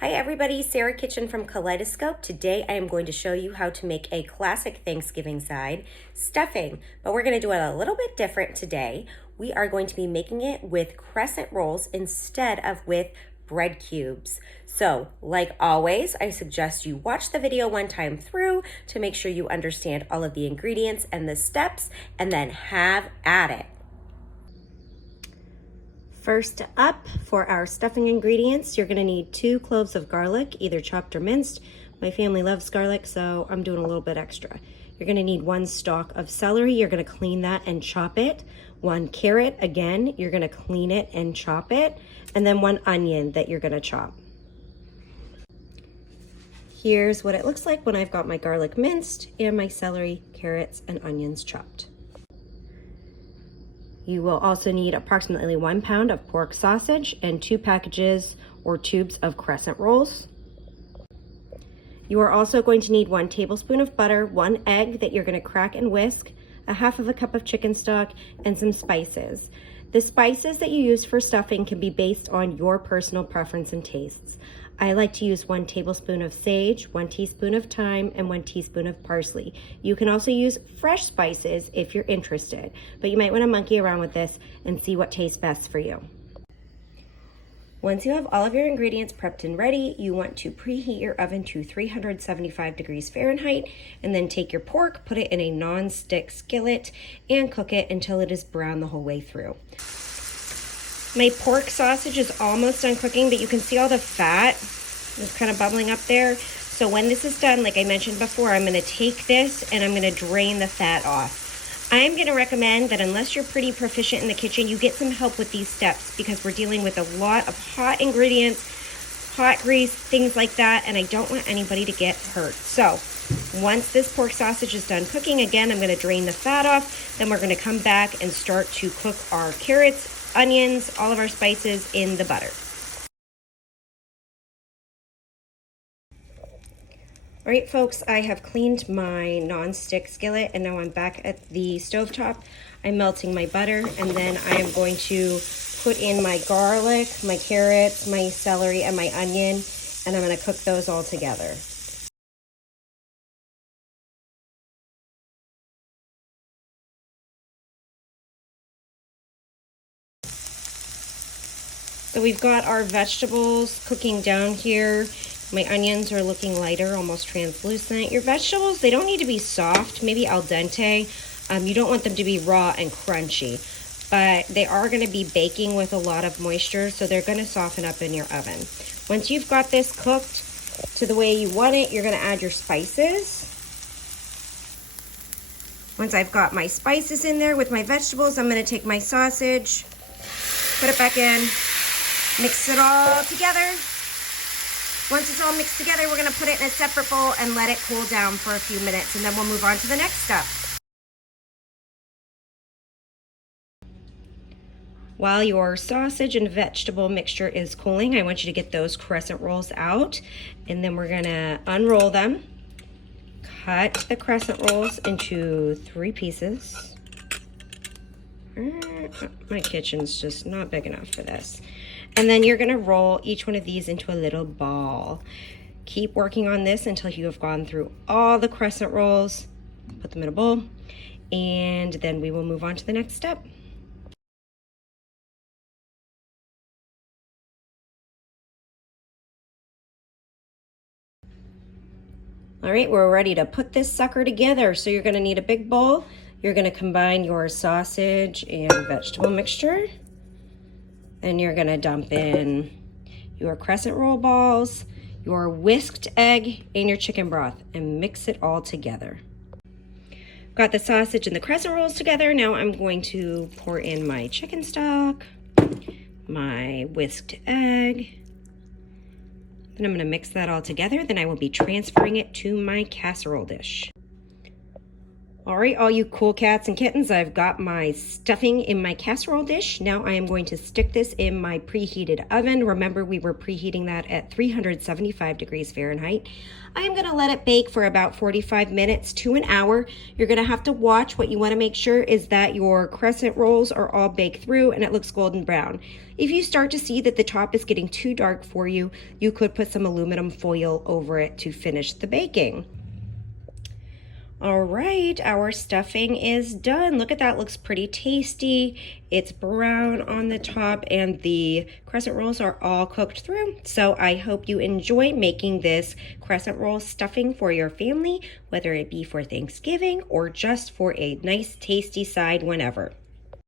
Hi everybody, Sarah Kitchen from Kaleidoscope. Today I am going to show you how to make a classic Thanksgiving side, stuffing, but we're going to do it a little bit different today. We are going to be making it with crescent rolls instead of with bread cubes. So, like always, I suggest you watch the video one time through to make sure you understand all of the ingredients and the steps, and then have at it. First up, for our stuffing ingredients, you're gonna need 2 cloves of garlic, either chopped or minced. My family loves garlic, so I'm doing a little bit extra. You're gonna need 1 stalk of celery. You're gonna clean that and chop it. 1 carrot, again, you're gonna clean it and chop it. And then 1 onion that you're gonna chop. Here's what it looks like when I've got my garlic minced and my celery, carrots, and onions chopped. You will also need approximately 1 pound of pork sausage and 2 packages or tubes of crescent rolls. You are also going to need 1 tablespoon of butter, 1 egg that you're going to crack and whisk, a half of a cup of chicken stock, and some spices. The spices that you use for stuffing can be based on your personal preference and tastes. I like to use 1 tablespoon of sage, 1 teaspoon of thyme, and 1 teaspoon of parsley. You can also use fresh spices if you're interested, but you might want to monkey around with this and see what tastes best for you. Once you have all of your ingredients prepped and ready, you want to preheat your oven to 375 degrees Fahrenheit, and then take your pork, put it in a non-stick skillet, and cook it until it is brown the whole way through. My pork sausage is almost done cooking, but you can see all the fat is kind of bubbling up there. So when this is done, like I mentioned before, I'm going to take this and I'm going to drain the fat off. I'm going to recommend that unless you're pretty proficient in the kitchen, you get some help with these steps, because we're dealing with a lot of hot ingredients, hot grease, things like that, and I don't want anybody to get hurt. So once this pork sausage is done cooking, again, I'm going to drain the fat off. Then we're going to come back and start to cook our carrots, onions, all of our spices in the butter. All right, folks, I have cleaned my non-stick skillet, and now I'm back at the stovetop. I'm melting my butter, and then I am going to put in my garlic, my carrots, my celery, and my onion, and I'm going to cook those all together. So we've got our vegetables cooking down here. My onions are looking lighter, almost translucent. Your vegetables, they don't need to be soft, maybe al dente. You don't want them to be raw and crunchy, but they are going to be baking with a lot of moisture, so they're going to soften up in your oven. Once you've got this cooked to the way you want it, you're going to add your spices. Once I've got my spices in there with my vegetables, I'm going to take my sausage, put it back in, mix it all together. Once it's all mixed together, we're going to put it in a separate bowl and let it cool down for a few minutes, and then we'll move on to the next step. While your sausage and vegetable mixture is cooling, I want you to get those crescent rolls out, and then we're going to unroll them. Cut the crescent rolls into 3 pieces. My kitchen's just not big enough for this. And then you're going to roll each one of these into a little ball. Keep working on this until you have gone through all the crescent rolls. Put them in a bowl, and then we will move on to the next step. All right, we're ready to put this sucker together. So you're going to need a big bowl. You're going to combine your sausage and vegetable mixture. And you're going to dump in your crescent roll balls, your whisked egg, and your chicken broth, and mix it all together. Got the sausage and the crescent rolls together. Now I'm going to pour in my chicken stock, my whisked egg. Then I'm going to mix that all together. Then I will be transferring it to my casserole dish. All right, all you cool cats and kittens, I've got my stuffing in my casserole dish. Now I am going to stick this in my preheated oven. Remember, we were preheating that at 375 degrees Fahrenheit. I am gonna let it bake for about 45 minutes to an hour. You're gonna have to watch. What you wanna make sure is that your crescent rolls are all baked through and it looks golden brown. If you start to see that the top is getting too dark for you, you could put some aluminum foil over it to finish the baking. All right, our stuffing is done. Look at that, looks pretty tasty. It's brown on the top and the crescent rolls are all cooked through. So I hope you enjoy making this crescent roll stuffing for your family, whether it be for Thanksgiving or just for a nice tasty side whenever.